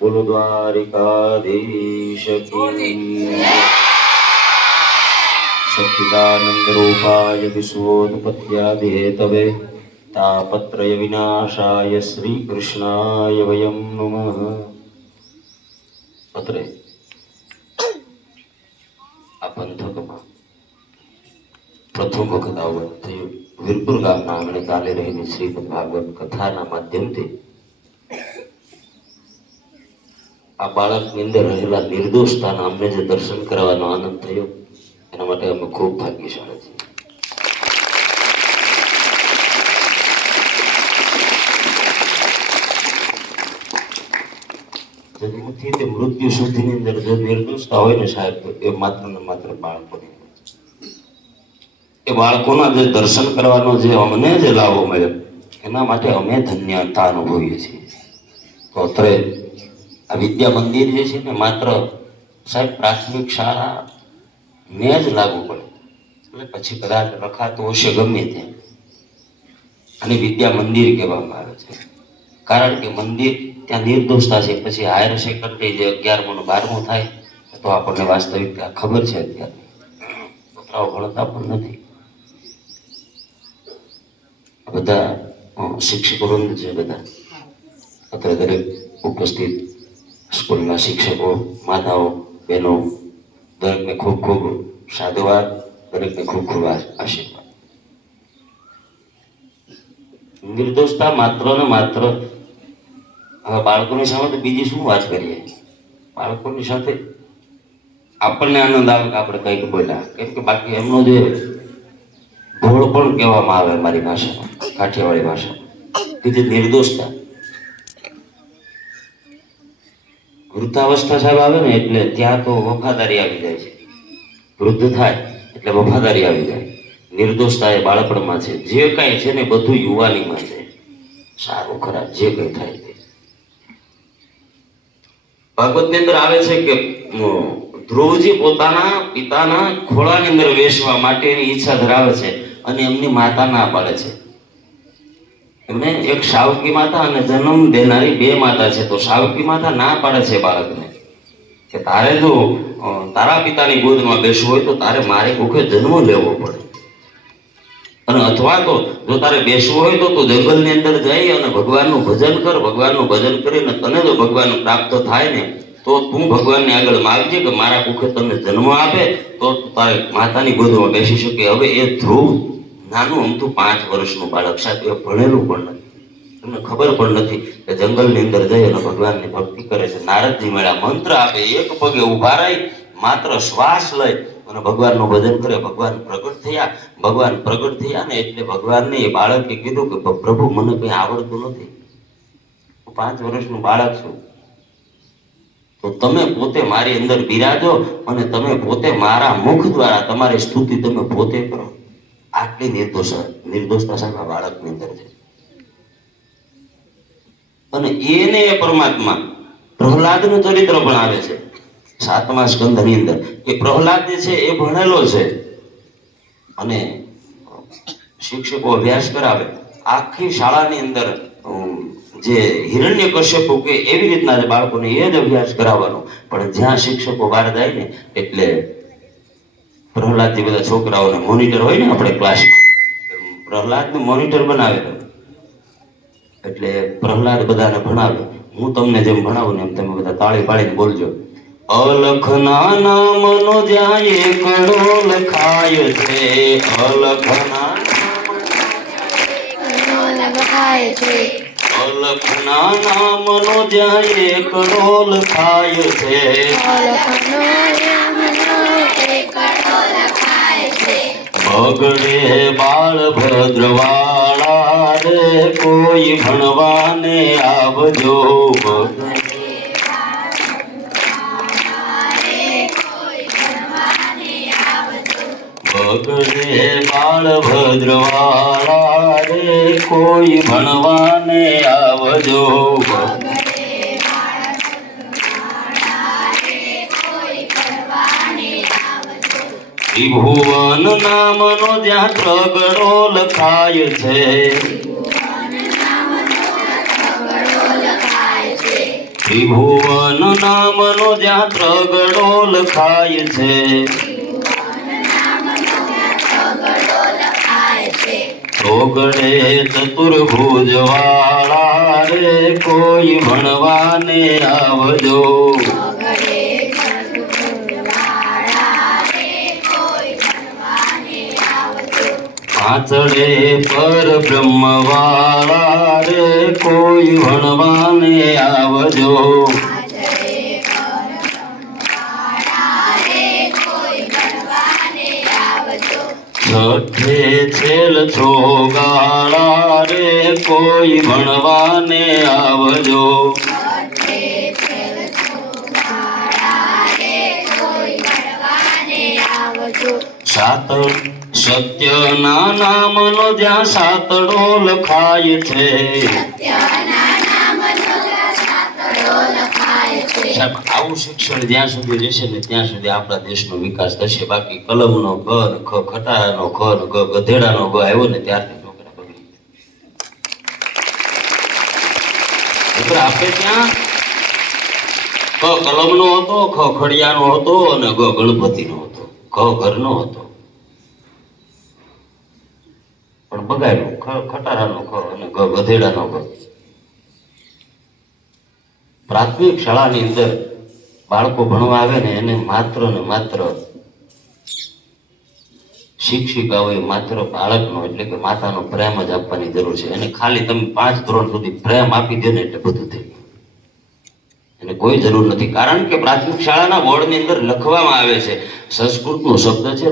બોલો દ્વારિકાધીશ કી સચ્ચિદાનંદ રૂપાય વિશ્વોત્પત્યાદિ હેતવે તાપત્રય વિનાશાય શ્રી કૃષ્ણાય વયમ નમઃ. અત્રે આ પંથકમાં પ્રથમ વખત આવવાનું થયું. વીરપુર ગામના આંગણે કાલે રહીને શ્રીમદ ભાગવત કથાના માધ્યમથી આ બાળકની અંદર રહેલા નિર્દોષતાના અમને જે દર્શન કરવાનો આનંદ થયો એના માટે અમે ખૂબ ભાગ્યશાળી છીએ. જન્મથી તે મૃત્યુ સુધીની અંદર જો નિર્દોષતા હોય ને સાહેબ, તો એ માત્ર ને માત્ર બાળકોની. એ બાળકોના જે દર્શન કરવાનો જે અમને જે લાભો મળ્યો એના માટે અમે ધન્યતા અનુભવીએ છીએ. તો અત્રે આ વિદ્યા મંદિર જે છે ને માત્ર સાહેબ પ્રાથમિક શાળા ને જ લાગુ પડે, એટલે પછી કદાચ રખાતું હશે ગમે ત્યાં, અને વિદ્યા મંદિર કહેવામાં આવે છે. કારણ કે મંદિર ત્યાં નિર્દોષતા છે. પછી હાયર સેકન્ડરી જે 11મું ને 12મું થાય તો આપણને વાસ્તવિકતા ખબર છે. અત્યારે છોકરાઓ ભણતા પણ નથી. બધા શિક્ષકો છે, બધા અત્યારે દરેક ઉપસ્થિત સ્કૂલના શિક્ષકો, માતાઓ, બહેનો, દરેકને ખૂબ ખૂબ સાધુવાદ, દરેકને ખૂબ ખૂબ આશીર્વાદ. નિર્દોષતા માત્ર ને માત્ર હવે બાળકોની સામે તો બીજી શું વાત કરીએ. બાળકોની સાથે આપણને આનંદ આવે કે આપણે કંઈક બોલ્યા, કેમ કે બાકી એમનો જે ભોળ પણ કહેવામાં આવે મારી ભાષામાં, કાઠિયાવાડી ભાષામાં, કે જે નિર્દોષતા. વૃદ્ધાવસ્થા સાહેબ આવે ને એટલે ત્યાં તો વફાદારી આવી જાય છે. વૃદ્ધ થાય એટલે વફાદારી આવી જાય. નિર્દોષતા એ બાળપણમાં છે. જે કાંઈ છે ને બધું યુવાનીમાં છે. સારું ખરાબ જે કંઈ થાય તે. ભાગવતની અંદર આવે છે કે ધ્રુવજી પોતાના પિતાના ખોળાની અંદર બેસવા માટેની ઈચ્છા ધરાવે છે અને એમની માતા ના પાડે છે. એમને એક સાવકી માતા અને જન્મ દેનારી બે માતા છે. તો સાવકી માતા ના પાડે છે બાળકને કે તારે જો તારા પિતાની ગોદમાં બેસવું હોય તો તારે મારી કુખે જન્મ લેવો પડે, અને અથવા તો જો તારે બેસવું હોય તો તું જંગલની અંદર જઈ અને ભગવાનનું ભજન કર. ભગવાનનું ભજન કરીને તને જો ભગવાન પ્રાપ્ત થાય ને તો તું ભગવાનને આગળ માગજે કે મારા કુખે તને જન્મ આપે તો તારે માતાની ગોદમાં બેસી શકે. હવે એ ધ્રુવ નાનું અમથું 5 વર્ષનું બાળક, સાહેબ એ ભણેલું પણ નથી, તમને ખબર પણ નથી કે જંગલની અંદર જઈ અને ભગવાનની ભક્તિ કરે છે. નારદજી મળ્યા, મંત્ર આપે, એક પગે ઊભા રહી માત્ર શ્વાસ લઈ અને ભગવાનનું ભજન કરે. ભગવાન પ્રગટ થયા. ભગવાન પ્રગટ થયા ને એટલે ભગવાનને એ બાળકે કીધું કે પ્રભુ મને કંઈ આવડતું નથી, હું 5 વર્ષનું બાળક છું, તો તમે પોતે મારી અંદર બિરાજો અને તમે પોતે મારા મુખ દ્વારા તમારી સ્તુતિ તમે પોતે કરો. આટલી નિર્દોષતા સાહેબ બાળકની અંદર છે. અને એને એ પરમાત્મા પ્રહલાદનું ચરિત્ર પણ આવે છે 7મા સ્કંધની અંદર, કે પ્રહલાદ જે છે એ ભણેલો છે અને શિક્ષકો અભ્યાસ કરાવે. આખી શાળાની અંદર જે હિરણ્યકશ્યપુ કે એવી રીતના બાળકોને એ જ અભ્યાસ કરાવવાનો. પણ જ્યાં શિક્ષકો બહાર જાય ને એટલે પ્રહલાદજી બધા છોકરાઓને મોનિટર હોય ને આપણે ક્લાસમાં, પ્રહલાદને મોનિટર બનાવેલો. એટલે પ્રહલાદ બધાને ભણાવે. હું તમને જેમ ભણાવું ને એમ તમે બધા તાળી પાડીને બોલજો. અલખના નામનો જ્યાં એકડો લખાય છે, અલખના અલખના નામનો જ્યાં એકડો લખાય છે, બગડે બાળ ભદ્રવાળા રે કોઈ ભણવાને આવજો. બગડે બાળ ભદ્રવાળા રે કોઈ ભણવાને આવજો. ત્રિભુવન નામનો જ્યાં ત્રગડો લખાય છે, ત્રિભુવન નામનો જ્યાં ત્રગડો લખાય છે, ત્રોગડે ચતુર્ભુજ વાળા રે કોઈ ભણવાને આવજો. પાંચડે પર બ્રહ્મ વાળા રે કોઈ ભણવાને આવજો. છઠ્ઠે છેલ છોગાળા રે કોઈ ભણવાને આવજો. સત્યના નામનો જ્યાં સાતડો લખાય છે, સાહેબ આવું શિક્ષણ જ્યાં સુધી રહેશે ને ત્યાં સુધી આપણા દેશનો વિકાસ થશે. બાકી કલમનો ગ ને ખ, ખટારાનો ખ ને ગ, ગધેડાનો ગ આવ્યો ને ત્યારથી છોકરા બગડી ગયા. આપણે ત્યાં ક કલમનો હતો, ખ ખડિયાનો હતો અને ગ ગણપતિનો હતો, ખ ઘરનો હતો પણ બગાડ્યું. ખ ખટારાનો ખ અને ગ ગધેડાનો ગ. પ્રાથમિક શાળાની અંદર બાળકો ભણવા આવે ને એને માત્ર ને માત્ર શિક્ષિકાઓએ માત્ર બાળકનો એટલે કે માતાનો પ્રેમ જ આપવાની જરૂર છે. એને ખાલી તમે 5 ધોરણ સુધી પ્રેમ આપી દો ને એટલે બધું થઈ ગયું. એને કોઈ જરૂર નથી. કારણ કે પ્રાથમિક શાળાના બોર્ડની અંદર લખવામાં આવે છે સંસ્કૃતનો શબ્દ છે